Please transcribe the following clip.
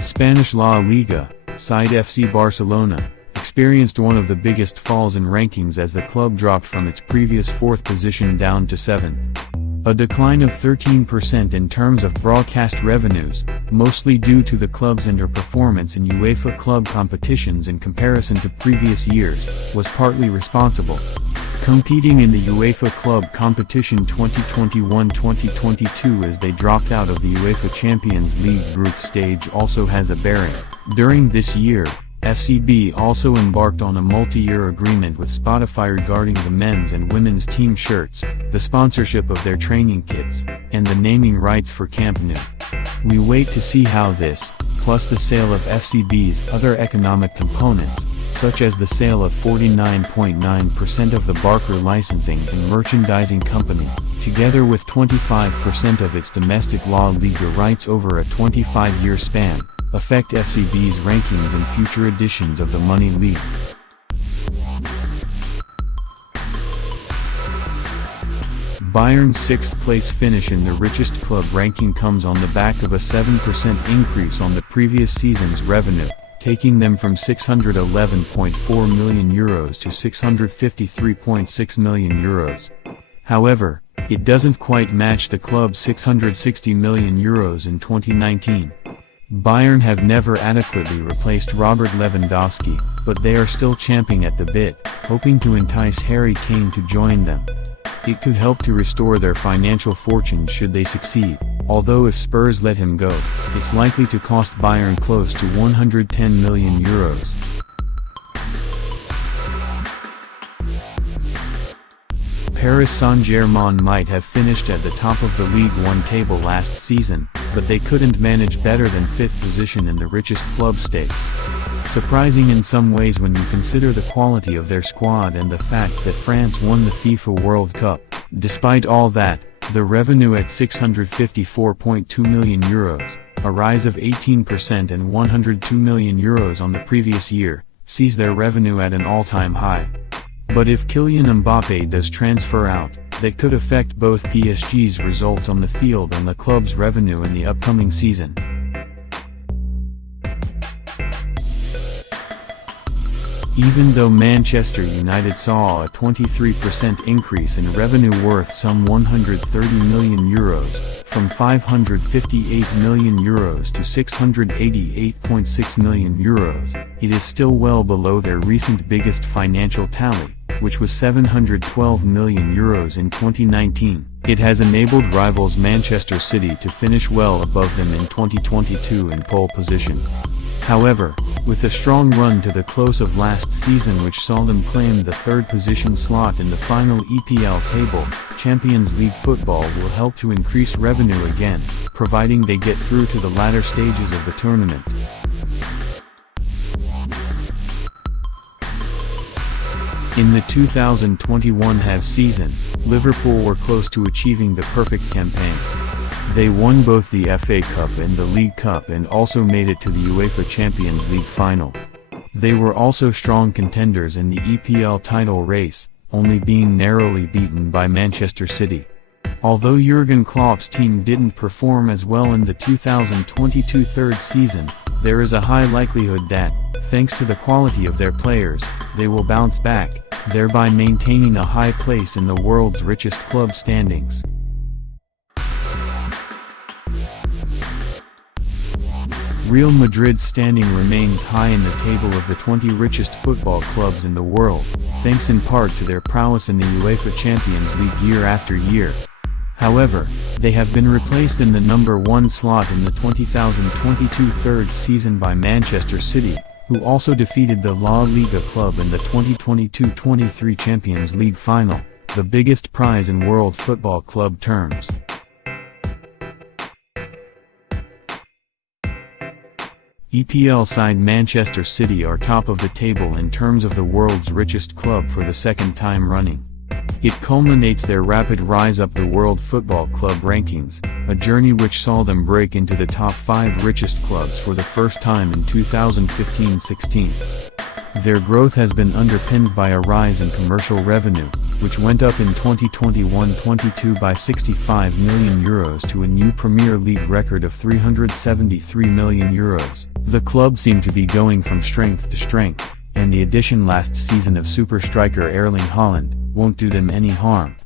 Spanish La Liga side FC Barcelona experienced one of the biggest falls in rankings as the club dropped from its previous 4th position down to 7th. A decline of 13% in terms of broadcast revenues, mostly due to the club's underperformance in UEFA club competitions in comparison to previous years, was partly responsible. Competing in the UEFA club competition 2021-2022 as they dropped out of the UEFA Champions League group stage also has a bearing. During this year, FCB also embarked on a multi-year agreement with Spotify regarding the men's and women's team shirts, the sponsorship of their training kits, and the naming rights for Camp Nou. We wait to see how this, plus the sale of FCB's other economic components, such as the sale of 49.9% of the Barker Licensing and Merchandising Company, together with 25% of its domestic La Liga rights over a 25-year span, affect FCB's rankings in future editions of the Money League. Bayern's 6th-place finish in the Richest club ranking comes on the back of a 7% increase on the previous season's revenue, taking them from €611.4 million to €653.6 million. However, it doesn't quite match the club's €660 million in 2019. Bayern have never adequately replaced Robert Lewandowski, but they are still champing at the bit, hoping to entice Harry Kane to join them. It could help to restore their financial fortunes should they succeed, although if Spurs let him go, it's likely to cost Bayern close to €110 million. Paris Saint-Germain might have finished at the top of the Ligue 1 table last season, but they couldn't manage better than 5th position in the Richest club stakes. Surprising in some ways when you consider the quality of their squad and the fact that France won the FIFA World Cup. Despite all that, the revenue at €654.2 million, a rise of 18% and €102 million on the previous year, sees their revenue at an all-time high. But if Kylian Mbappé does transfer out, that could affect both PSG's results on the field and the club's revenue in the upcoming season. Even though Manchester United saw a 23% increase in revenue worth some €130 million, from €558 million to €688.6 million, it is still well below their recent biggest financial tally, which was €712 million in 2019. It has enabled rivals Manchester City to finish well above them in 2022 in pole position. However, with a strong run to the close of last season which saw them claim the 3rd position slot in the final EPL table, Champions League football will help to increase revenue again, providing they get through to the latter stages of the tournament. In the 2021 half season, Liverpool were close to achieving the perfect campaign. They won both the FA Cup and the League Cup and also made it to the UEFA Champions League final. They were also strong contenders in the EPL title race, only being narrowly beaten by Manchester City. Although Jurgen Klopp's team didn't perform as well in the 2022 third season, there is a high likelihood that, thanks to the quality of their players, they will bounce back, thereby maintaining a high place in the world's richest club standings. Real Madrid's standing remains high in the table of the 20 richest football clubs in the world, thanks in part to their prowess in the UEFA Champions League year after year. However, they have been replaced in the number 1 slot in the 2022 third season by Manchester City, who also defeated the La Liga club in the 2022-23 Champions League final, the biggest prize in world football club terms. EPL side Manchester City are top of the table in terms of the world's richest club for the second time running. It culminates their rapid rise up the World Football Club rankings, a journey which saw them break into the top 5 richest clubs for the first time in 2015-16. Their growth has been underpinned by a rise in commercial revenue, which went up in 2021-22 by €65 million to a new Premier League record of €373 million. The club seem to be going from strength to strength, and the addition last season of super striker Erling Haaland won't do them any harm.